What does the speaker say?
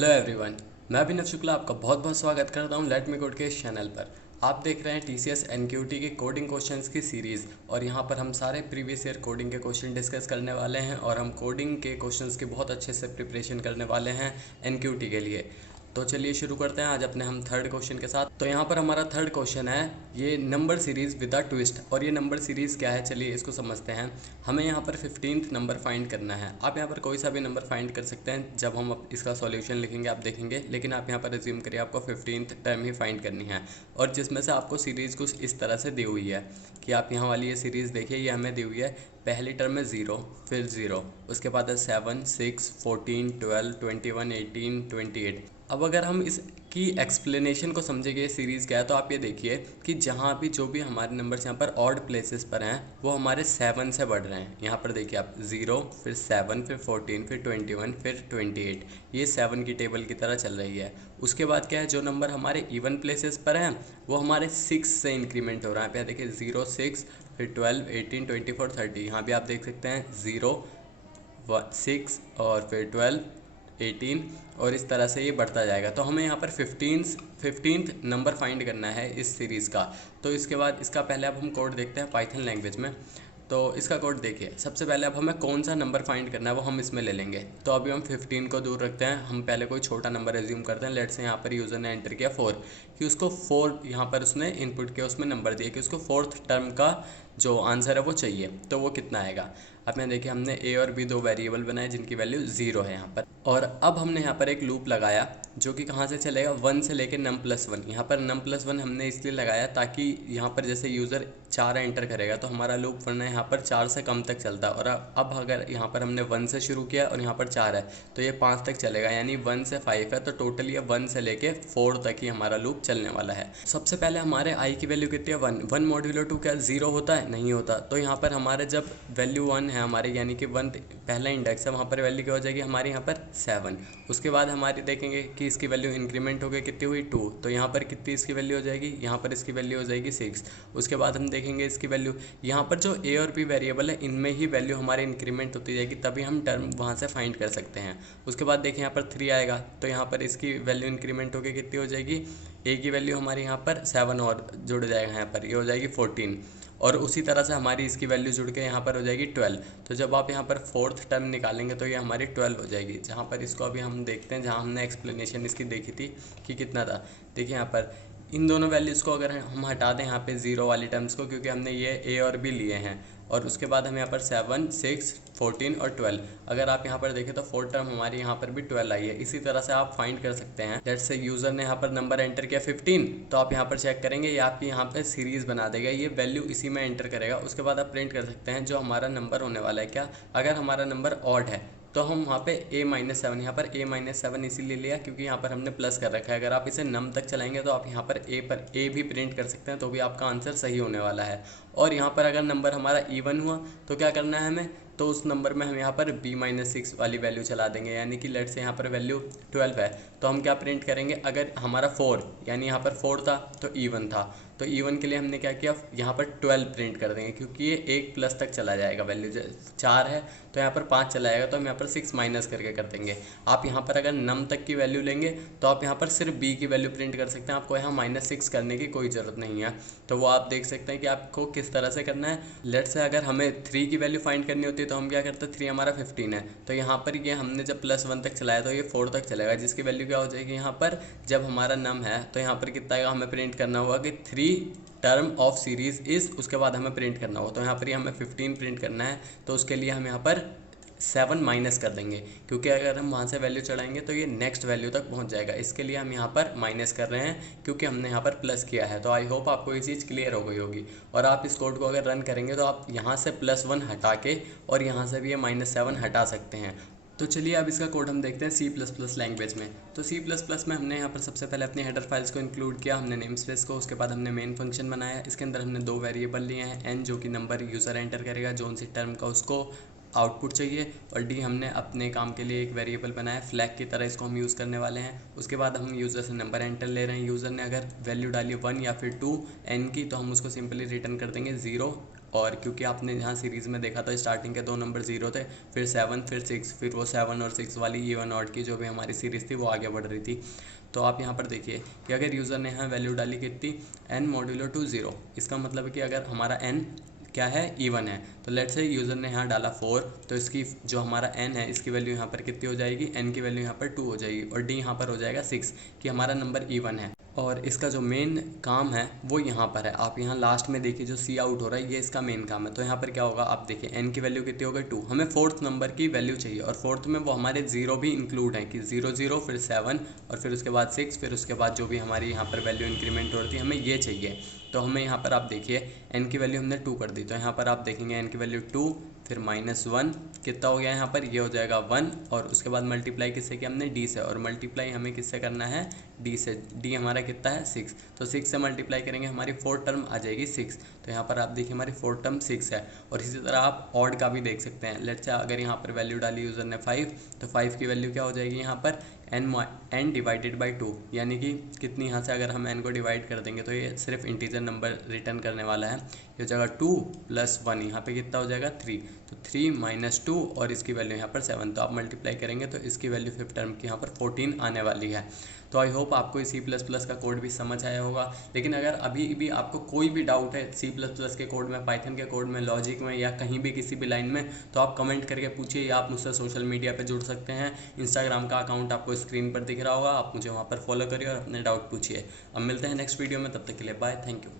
Hello everyone, मैं अभिनव शुक्ला आपका बहुत बहुत स्वागत करता हूं लेट मी कोड के इस चैनल पर। आप देख रहे हैं टीसीएस एनक्यूटी के कोडिंग क्वेश्चंस की सीरीज़ और यहां पर हम सारे प्रीवियस ईयर कोडिंग के क्वेश्चन डिस्कस करने वाले हैं और हम कोडिंग के क्वेश्चंस की बहुत अच्छे से प्रिपरेशन करने वाले हैं एनक्यूटी के लिए। तो चलिए शुरू करते हैं आज अपने हम थर्ड क्वेश्चन के साथ। तो यहाँ पर हमारा थर्ड क्वेश्चन है ये number series with a twist. और ये नंबर सीरीज़ क्या है, चलिए इसको समझते हैं। हमें यहाँ पर 15th नंबर फाइंड करना है। आप यहाँ पर कोई सा भी नंबर फाइंड कर सकते हैं, जब हम इसका सॉल्यूशन लिखेंगे आप देखेंगे, लेकिन आप यहाँ पर रिज्यूम करिए आपको 15th टर्म ही फाइंड करनी है। और जिसमें से आपको सीरीज़ कुछ इस तरह से दी हुई है कि आप यहाँ वाली ये सीरीज़ देखिए, ये हमें दी हुई है। पहली टर्म में 0, फिर 0, उसके बाद है 7, 6, 14, 12, 21, 18, 28। अब अगर हम इसकी एक्सप्लेनेशन को समझेंगे सीरीज़ क्या है, तो आप ये देखिए कि जहाँ भी जो भी हमारे नंबर्स यहाँ पर ऑड प्लेसेस पर हैं वो हमारे 7 से बढ़ रहे हैं। यहाँ पर देखिए आप 0, फिर 7, फिर 14, फिर 21, फिर 28, ये 7 की टेबल की तरह चल रही है। उसके बाद क्या है, जो नंबर हमारे इवन प्लेसेस पर हैं वो हमारे 6 से इंक्रीमेंट हो रहा है। यहाँ देखिए 0, 6, फिर 12, 18, 24, 30। यहाँ भी आप देख सकते हैं 0, 6 और फिर 12, 18 और इस तरह से ये बढ़ता जाएगा। तो हमें यहाँ पर 15th नंबर फाइंड करना है इस सीरीज़ का। तो इसके बाद इसका पहले अब हम कोड देखते हैं पाइथन लैंग्वेज में। तो इसका कोड देखिए, सबसे पहले अब हमें कौन सा नंबर फाइंड करना है वो हम इसमें ले लेंगे। तो अभी हम 15 को दूर रखते हैं, हम पहले कोई छोटा नंबर एज्यूम करते हैं। लेट्स से यहाँ पर यूज़र ने एंटर किया 4, कि उसको 4 यहाँ पर उसने इनपुट किया, उसमें नंबर दिया कि उसको 4th टर्म का जो आंसर है वो चाहिए, तो वो कितना आएगा। अब मैं देखिए हमने ए और बी दो वेरिएबल बनाए जिनकी वैल्यू 0 है यहाँ पर। और अब हमने यहाँ पर एक लूप लगाया जो कि कहाँ से चलेगा, 1 से लेकर num+1। यहाँ पर num+1 हमने इसलिए लगाया ताकि यहाँ पर जैसे यूज़र 4 एंटर करेगा तो हमारा लूप वरना यहाँ पर 4 से कम तक चलता है। और अब अगर यहाँ पर हमने 1 से शुरू किया और यहाँ पर 4 है तो ये 5 तक चलेगा, यानी 1 से 5 है, तो टोटल ये 1 से लेके 4 तक ही हमारा लूप चलने वाला है। सबसे पहले हमारे आई की वैल्यू कितनी है, 1। 1 मॉड्यूलो 2 क्या 0 होता है, नहीं होता। तो यहाँ पर हमारे जब वैल्यू 1 है हमारे, यानी कि 1 पहला इंडेक्स है, वहाँ पर वैल्यू क्या हो जाएगी हमारी यहाँ पर 7। उसके बाद हमारी देखेंगे कि इसकी वैल्यू इंक्रीमेंट हो गई, कितनी हुई 2। तो यहाँ पर कितनी इसकी वैल्यू हो जाएगी, यहाँ पर इसकी वैल्यू हो जाएगी 6। उसके बाद हम देखेंगे इसकी वैल्यू, यहाँ पर जो ए और बी वेरिएबल है इनमें ही वैल्यू हमारी इंक्रीमेंट होती जाएगी, तभी हम टर्म वहाँ से फाइंड कर सकते हैं। उसके बाद देखिए यहाँ पर 3 आएगा तो यहाँ पर इसकी वैल्यू इंक्रीमेंट होकर कितनी हो जाएगी, ए की वैल्यू हमारी यहाँ पर 7 और जुड़ जाएगा, यहाँ पर ये हो जाएगी 14। और उसी तरह से हमारी इसकी वैल्यू जुड़ के यहाँ पर हो जाएगी 12। तो जब आप यहाँ पर 4th टर्म निकालेंगे तो ये हमारी 12 हो जाएगी। जहाँ पर इसको अभी हम देखते हैं, जहाँ हमने एक्सप्लेनेशन इसकी देखी थी कि कितना था। देखिए यहाँ पर इन दोनों वैल्यूज़ को अगर हम हटा दें यहाँ पे 0 वाली टर्म्स को, क्योंकि हमने ये ए और बी लिए हैं, और उसके बाद हम यहाँ पर 7, 6, 14 और 12, अगर आप यहाँ पर देखें तो 4th टर्म हमारी यहाँ पर भी 12 आई है। इसी तरह से आप फाइंड कर सकते हैं। लेट्स से यूज़र ने यहाँ पर नंबर एंटर किया 15, तो आप यहाँ पर चेक करेंगे ये आपकी यहाँ पर सीरीज़ बना देगा, ये वैल्यू इसी में एंटर करेगा। उसके बाद आप प्रिंट कर सकते हैं जो हमारा नंबर होने वाला है। क्या, अगर हमारा नंबर ऑड है तो हम वहाँ पे a-7, यहाँ पर a-7 इसीलिए लिया क्योंकि यहाँ पर हमने प्लस कर रखा है। अगर आप इसे नम तक चलाएंगे तो आप यहाँ पर a भी प्रिंट कर सकते हैं, तो भी आपका आंसर सही होने वाला है। और यहाँ पर अगर नंबर हमारा इवन हुआ तो क्या करना है हमें, तो उस नंबर में हम यहाँ पर b-6 वाली वैल्यू चला देंगे, यानी कि लेट से यहाँ पर वैल्यू 12 है तो हम क्या प्रिंट करेंगे, अगर हमारा 4 यानी यहाँ पर 4 था तो इवन था, तो इवन के लिए हमने क्या किया, यहाँ पर 12 प्रिंट कर देंगे क्योंकि ये 1 प्लस तक चला जाएगा। वैल्यू 4 है तो यहाँ पर 5 चला जाएगा, तो हम यहाँ पर 6 माइनस करके कर देंगे। आप यहाँ पर अगर नम तक की वैल्यू लेंगे तो आप यहाँ पर सिर्फ b की वैल्यू प्रिंट कर सकते हैं, आपको यहाँ -6 करने की कोई ज़रूरत नहीं है। तो वो आप देख सकते हैं कि आपको किस तरह से करना है। लेट से अगर हमें 3 की वैल्यू फाइंड करनी होती है तो हम क्या करते हैं, 3 हमारा 15 है, तो यहाँ पर ये हमने जब +1 तक चलाया तो ये 4 तक चलेगा, जिसकी वैल्यू क्या हो जाएगी, यहाँ पर जब हमारा नम है तो यहाँ पर कितना आएगा, हमें प्रिंट करना होगा कि 3 टर्म ऑफ सीरीज़ इस, उसके बाद हमें प्रिंट करना होगा। तो यहाँ पर ही हमें 15 प्रिंट करना है, तो उसके लिए हम यहाँ पर 7 माइनस कर देंगे, क्योंकि अगर हम वहाँ से वैल्यू चढ़ाएंगे तो ये नेक्स्ट वैल्यू तक पहुँच जाएगा। इसके लिए हम यहाँ पर माइनस कर रहे हैं क्योंकि हमने यहाँ पर प्लस किया है। तो आई होप आपको ये चीज़ क्लियर हो गई होगी। और आप इस कोड को अगर रन करेंगे तो आप यहाँ से +1 हटा के और यहाँ से भी ये -7 हटा सकते हैं। तो चलिए अब इसका कोड हम देखते हैं C++ लैंग्वेज में। तो C++ में हमने यहाँ पर सबसे पहले अपनी हेडर फाइल्स को इंक्लूड किया, हमने नेम स्पेस को, उसके बाद हमने मेन फंक्शन बनाया। इसके अंदर हमने 2 वेरिएबल लिए हैं, n जो कि नंबर यूज़र एंटर करेगा जोन सी टर्म का उसको आउटपुट चाहिए, और डी हमने अपने काम के लिए एक वेरिएबल बनाया फ्लैग की तरह, इसको हम यूज़ करने वाले हैं। उसके बाद हम यूज़र से नंबर एंटर ले रहे हैं। यूज़र ने अगर वैल्यू डाली 1 या फिर 2 n की, तो हम उसको सिंपली रिटर्न कर देंगे 0 और क्योंकि आपने यहाँ सीरीज़ में देखा था स्टार्टिंग के 2 नंबर 0 थे, फिर 7 फिर 6, फिर वो 7 और 6 वाली इवन ऑड की जो भी हमारी सीरीज़ थी वो आगे बढ़ रही थी। तो आप यहाँ पर देखिए कि अगर यूज़र ने यहाँ वैल्यू डाली कितनी n मॉड्यूलो टू 0, इसका मतलब है कि अगर हमारा n क्या है इवन है, तो लेट्स से यूज़र ने यहाँ डाला 4, तो इसकी जो हमारा n है इसकी वैल्यू यहाँ पर कितनी हो जाएगी, n की वैल्यू यहाँ पर 2 हो जाएगी और d यहाँ पर हो जाएगा 6 कि हमारा नंबर इवन है। और इसका जो मेन काम है वो यहाँ पर है। आप यहाँ लास्ट में देखिए जो सी आउट हो रहा है ये इसका मेन काम है। तो यहाँ पर क्या होगा, आप देखिए n की वैल्यू कितनी हो गई 2, हमें फोर्थ नंबर की वैल्यू चाहिए और फोर्थ में वो हमारे 0 भी इंक्लूड है कि 0 0 फिर 7 और फिर उसके बाद 6, फिर उसके बाद जो भी हमारी यहाँ पर वैल्यू इंक्रीमेंट हो रही थी हमें ये चाहिए। तो हमें यहाँ पर आप देखिए n की वैल्यू हमने 2 कर दी, तो यहाँ पर आप देखेंगे n की वैल्यू 2 फिर -1 कितना हो गया यहाँ पर, ये हो जाएगा 1 और उसके बाद मल्टीप्लाई किससे किया हमने d से, और मल्टीप्लाई हमें किससे करना है d से। d हमारा कितना है 6, तो 6 से मल्टीप्लाई करेंगे हमारी फोर्थ टर्म आ जाएगी 6। तो यहाँ पर आप देखिए हमारी फोर्थ टर्म 6 है। और इसी तरह आप ऑड का भी देख सकते हैं। लेट्स से अगर यहाँ पर वैल्यू डाली यूज़र ने 5, तो 5 की वैल्यू क्या हो जाएगी यहाँ पर n डिवाइडेड बाई 2, यानी कि कितनी, यहाँ से अगर हम n को डिवाइड कर देंगे तो ये सिर्फ इंटीजर नंबर रिटर्न करने वाला है। ये हो जाएगा 2 + 1, यहाँ पे कितना हो जाएगा 3, तो 3 - 2 और इसकी वैल्यू यहाँ पर 7, तो आप मल्टीप्लाई करेंगे तो इसकी वैल्यू फिफ्थ टर्म की यहाँ पर 14 आने वाली है। तो आई होप आपको C++ का कोड भी समझ आया होगा। लेकिन अगर अभी भी आपको कोई भी डाउट है C++ के कोड में, पाइथन के कोड में, लॉजिक में या कहीं भी किसी भी लाइन में, तो आप कमेंट करके पूछिए या आप मुझसे सोशल मीडिया पे जुड़ सकते हैं। इंस्टाग्राम का अकाउंट आपको स्क्रीन पर दिख रहा होगा, आप मुझे वहाँ पर फॉलो करिए और अपने डाउट पूछिए। अब मिलते हैं नेक्स्ट वीडियो में, तब तक के लिए बाय, थैंक यू।